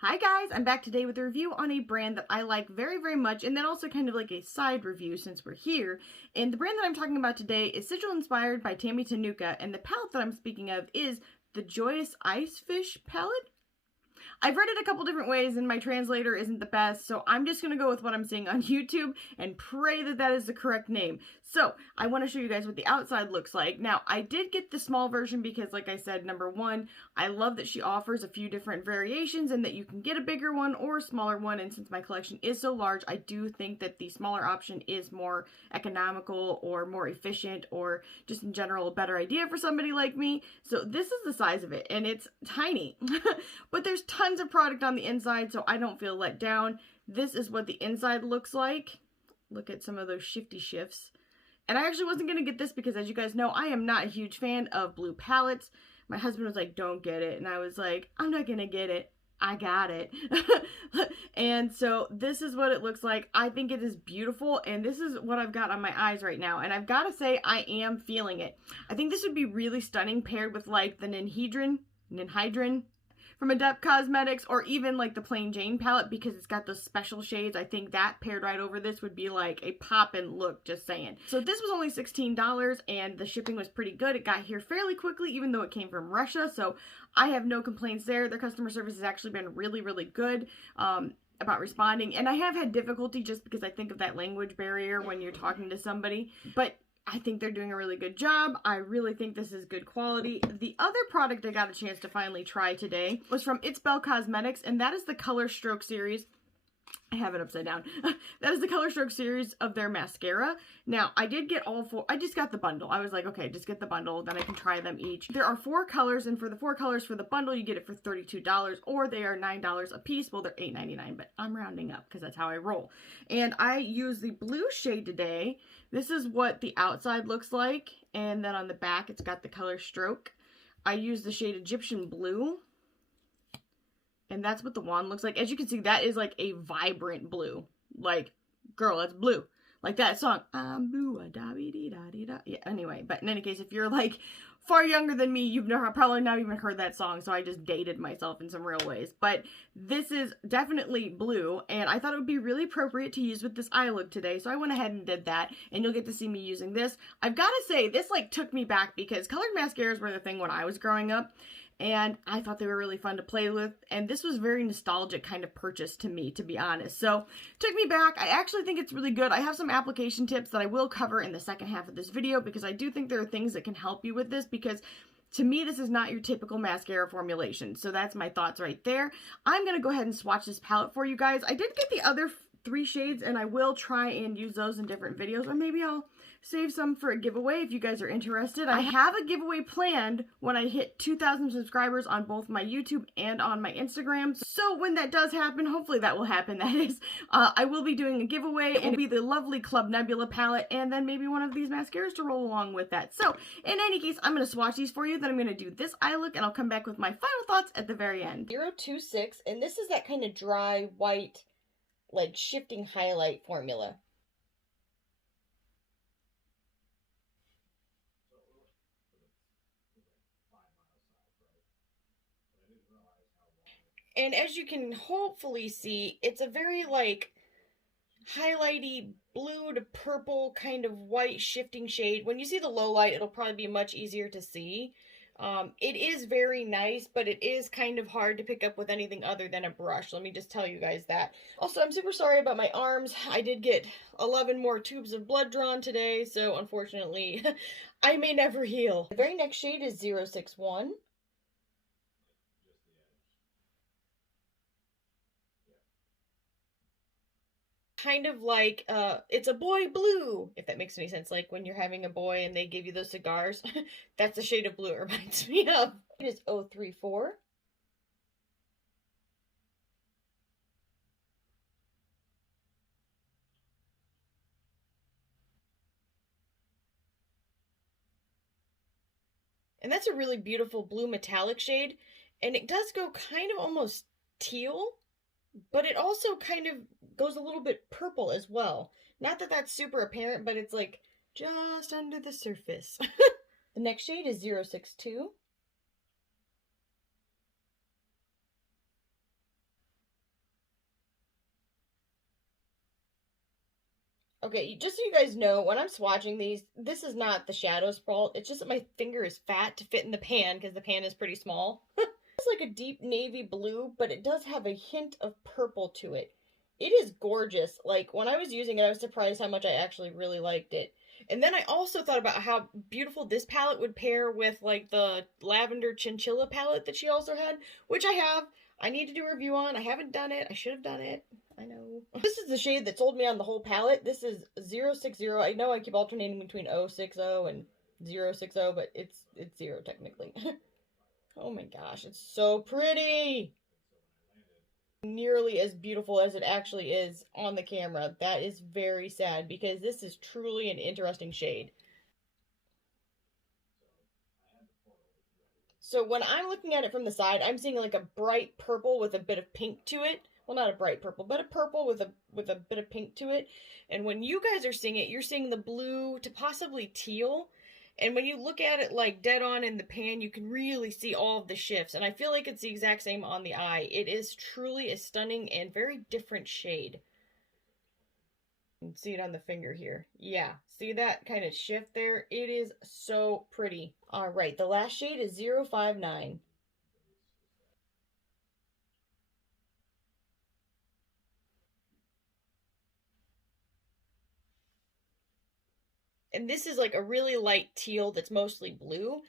Hi guys, I'm back today with a review on a brand that I like very, very much, and then also kind of like a side review since we're here. And the brand that I'm talking about today is Sigil inspired by Tammy Tanuka, and the palette that I'm speaking of is the Joyous Ice Fish palette. I've read it a couple different ways and my translator isn't the best, so I'm just going to go with what I'm seeing on YouTube and pray that that is the correct name. So I want to show you guys what the outside looks like. Now, I did get the small version because, like I said, number one, I love that she offers a few different variations and that you can get a bigger one or a smaller one, and since my collection is so large, I do think that the smaller option is more economical or more efficient or just in general a better idea for somebody like me. So this is the size of it, and it's tiny, but there's tons of product on the inside, so I don't feel let down. This is what the inside looks like. Look at some of those shifty shifts. And I actually wasn't going to get this because, as you guys know, I am not a huge fan of blue palettes. My husband was like, don't get it. And I was like, I'm not going to get it. I got it. And so this is what it looks like. I think it is beautiful, and this is what I've got on my eyes right now. And I've got to say, I am feeling it. I think this would be really stunning paired with like the Ninhydrin from Adept Cosmetics, or even like the Plain Jane palette, because it's got those special shades. I think that paired right over this would be like a poppin' look, just saying. So this was only $16 and the shipping was pretty good. It got here fairly quickly, even though it came from Russia, so I have no complaints there. Their customer service has actually been really, really good about responding, and I have had difficulty just because I think of that language barrier when you're talking to somebody, but I think they're doing a really good job. I really think this is good quality. The other product I got a chance to finally try today was from It's Belle Cosmetics, and that is the Color Stroke series. I have it upside down. That is the Color Stroke series of their mascara. Now, I did get all four. I just got the bundle. I was like, okay, just get the bundle, then I can try them each. There are 4 colors, and for the 4 colors for the bundle, you get it for $32, or they are $9 a piece. Well, they're $8.99, but I'm rounding up because that's how I roll. And I use the blue shade today. This is what the outside looks like, and then on the back, it's got the Color Stroke. I use the shade Egyptian Blue. And that's what the wand looks like. As you can see, that is like a vibrant blue. Like, girl, that's blue. Like that song, I'm blue, a-da-dee-dee-da-dee-da. Yeah, anyway, but in any case, if you're like far younger than me, you've probably not even heard that song, so I just dated myself in some real ways. But this is definitely blue, and I thought it would be really appropriate to use with this eye look today, so I went ahead and did that, and you'll get to see me using this. I've got to say, this like took me back because colored mascaras were the thing when I was growing up, and I thought they were really fun to play with, and this was a very nostalgic kind of purchase to me, to be honest. So, took me back. I actually think it's really good. I have some application tips that I will cover in the second half of this video, because I do think there are things that can help you with this, because to me, this is not your typical mascara formulation. So that's my thoughts right there. I'm going to go ahead and swatch this palette for you guys. I did get the other 3 shades, and I will try and use those in different videos, or maybe I'll save some for a giveaway if you guys are interested. I have a giveaway planned when I hit 2,000 subscribers on both my YouTube and on my Instagram. So when that does happen, hopefully that will happen, that is, I will be doing a giveaway, and it'll be the lovely Club Nebula palette, and then maybe one of these mascaras to roll along with that. So in any case, I'm going to swatch these for you, then I'm going to do this eye look, and I'll come back with my final thoughts at the very end. 026, and this is that kind of dry, white, like shifting highlight formula. And as you can hopefully see, it's a very like highlighty blue to purple kind of white shifting shade. When you see the low light, it'll probably be much easier to see. It is very nice, but it is kind of hard to pick up with anything other than a brush. Let me just tell you guys that. Also, I'm super sorry about my arms. I did get 11 more tubes of blood drawn today, so unfortunately, I may never heal. The very next shade is 061. Kind of like, it's a boy blue, if that makes any sense. Like when you're having a boy and they give you those cigars, that's the shade of blue it reminds me of. It is 034. And that's a really beautiful blue metallic shade, and it does go kind of almost teal, but it also kind of goes a little bit purple as well. Not that that's super apparent, but it's like just under the surface. The next shade is 062. Okay, just so you guys know, when I'm swatching these, this is not the shadow's fault. It's just that my finger is fat to fit in the pan because the pan is pretty small. It's like a deep navy blue, but it does have a hint of purple to it. It is gorgeous. Like, when I was using it, I was surprised how much I actually really liked it. And then I also thought about how beautiful this palette would pair with, like, the lavender chinchilla palette that she also had, which I have. I need to do a review on. I haven't done it. I should have done it. I know. This is the shade that sold me on the whole palette. This is 060. I know I keep alternating between 060 and 060, but it's 0 technically. Oh my gosh, it's so pretty! Nearly as beautiful as it actually is on the camera. That is very sad because this is truly an interesting shade. So when I'm looking at it from the side, I'm seeing like a bright purple with a bit of pink to it. Well, not a bright purple, but a purple with a bit of pink to it. And when you guys are seeing it, you're seeing the blue to possibly teal. And when you look at it like dead on in the pan, you can really see all of the shifts. And I feel like it's the exact same on the eye. It is truly a stunning and very different shade. You can see it on the finger here. Yeah, see that kind of shift there? It is so pretty. All right, the last shade is 059. And this is like a really light teal that's mostly blue.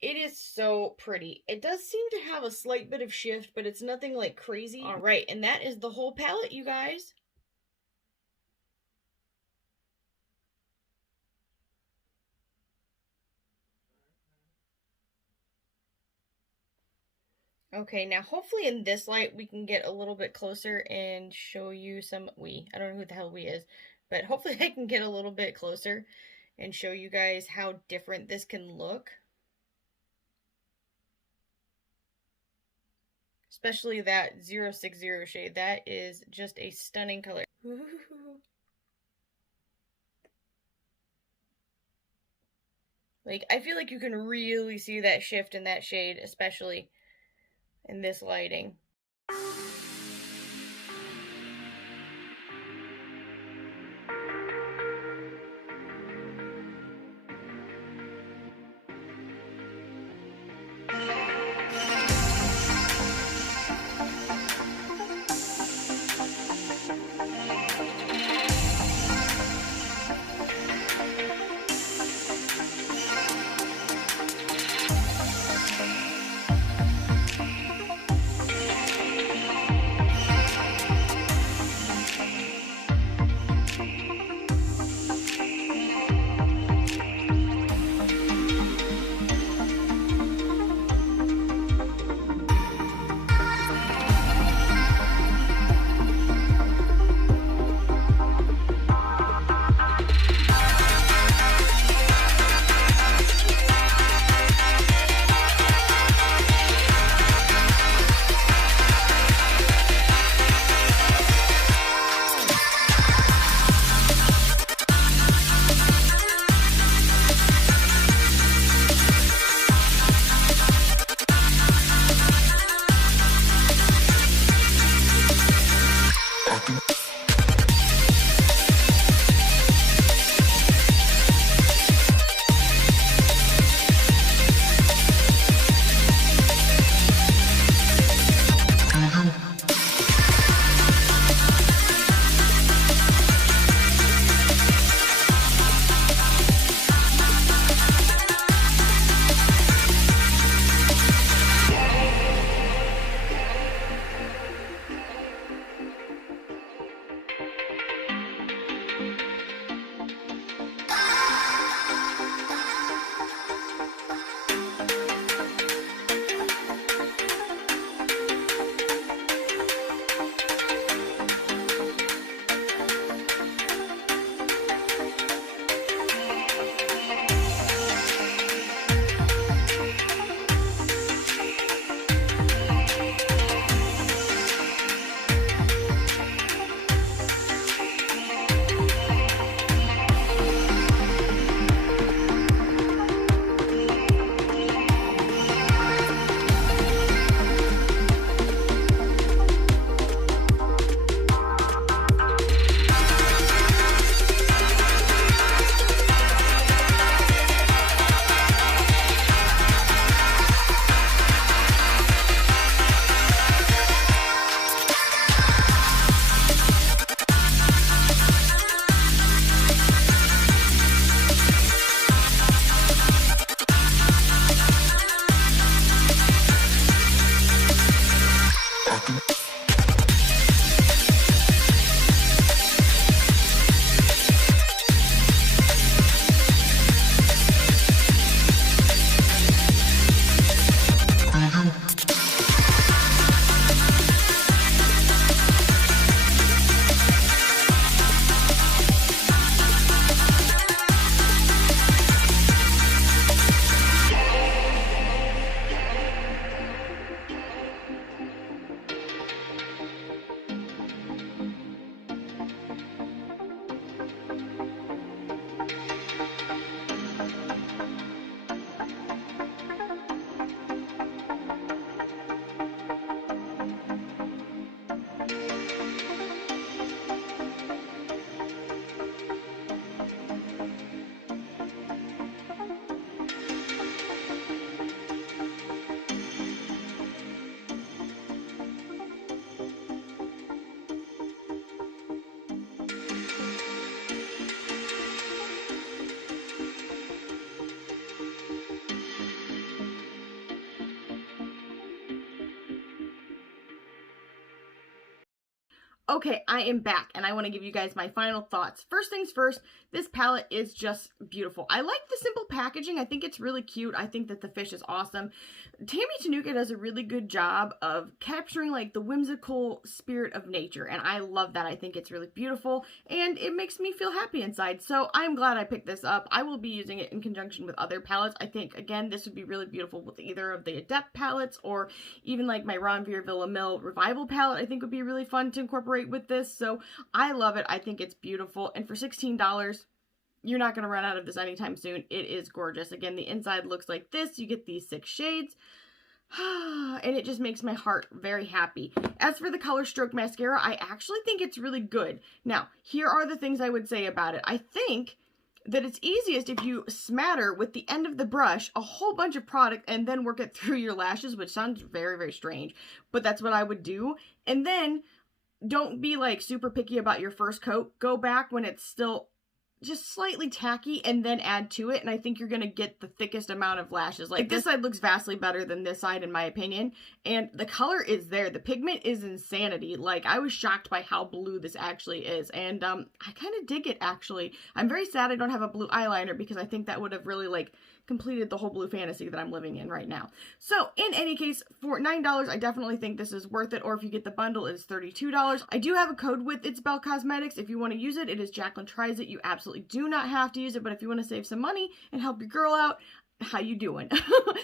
It is so pretty. It does seem to have a slight bit of shift, but it's nothing like crazy. All right, and that is the whole palette, you guys. Okay, now hopefully in this light we can get a little bit closer and show you some I don't know who the hell we is, but hopefully I can get a little bit closer and show you guys how different this can look. Especially that 060 shade. That is just a stunning color. Like, I feel like you can really see that shift in that shade, especially in this lighting. Okay, I am back, and I want to give you guys my final thoughts. First things first, this palette is just beautiful. I like the simple packaging. I think it's really cute. I think that the fish is awesome. Tammy Tanuka does a really good job of capturing, like, the whimsical spirit of nature, and I love that. I think it's really beautiful, and it makes me feel happy inside, so I'm glad I picked this up. I will be using it in conjunction with other palettes. I think, again, this would be really beautiful with either of the Adept palettes, or even, like, my Ronvier Villamil Revival palette, I think would be really fun to incorporate with this. So I love it. I think it's beautiful, and for $16 you're not going to run out of this anytime soon. It is gorgeous. Again, the inside looks like this. You get these 6 shades and it just makes my heart very happy. As for the Color Stroke mascara, I actually think it's really good. Now, here are the things I would say about it. I think that it's easiest if you smatter with the end of the brush a whole bunch of product and then work it through your lashes, which sounds very, very strange, but that's what I would do. And then don't be like super picky about your first coat. Go back when it's still just slightly tacky and then add to it, and I think you're gonna get the thickest amount of lashes. Like, this side looks vastly better than this side in my opinion, and the color is there. The pigment is insanity. Like, I was shocked by how blue this actually is, and I kind of dig it, actually. I'm very sad I don't have a blue eyeliner because I think that would have really, like, completed the whole blue fantasy that I'm living in right now. So, in any case, for $9, I definitely think this is worth it, or if you get the bundle, it is $32. I do have a code with It's Belle Cosmetics. If you want to use it, it is Jaclyntriesit. You absolutely do not have to use it, but if you want to save some money and help your girl out, how you doing?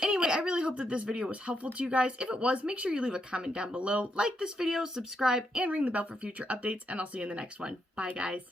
Anyway, I really hope that this video was helpful to you guys. If it was, make sure you leave a comment down below, like this video, subscribe, and ring the bell for future updates, and I'll see you in the next one. Bye, guys.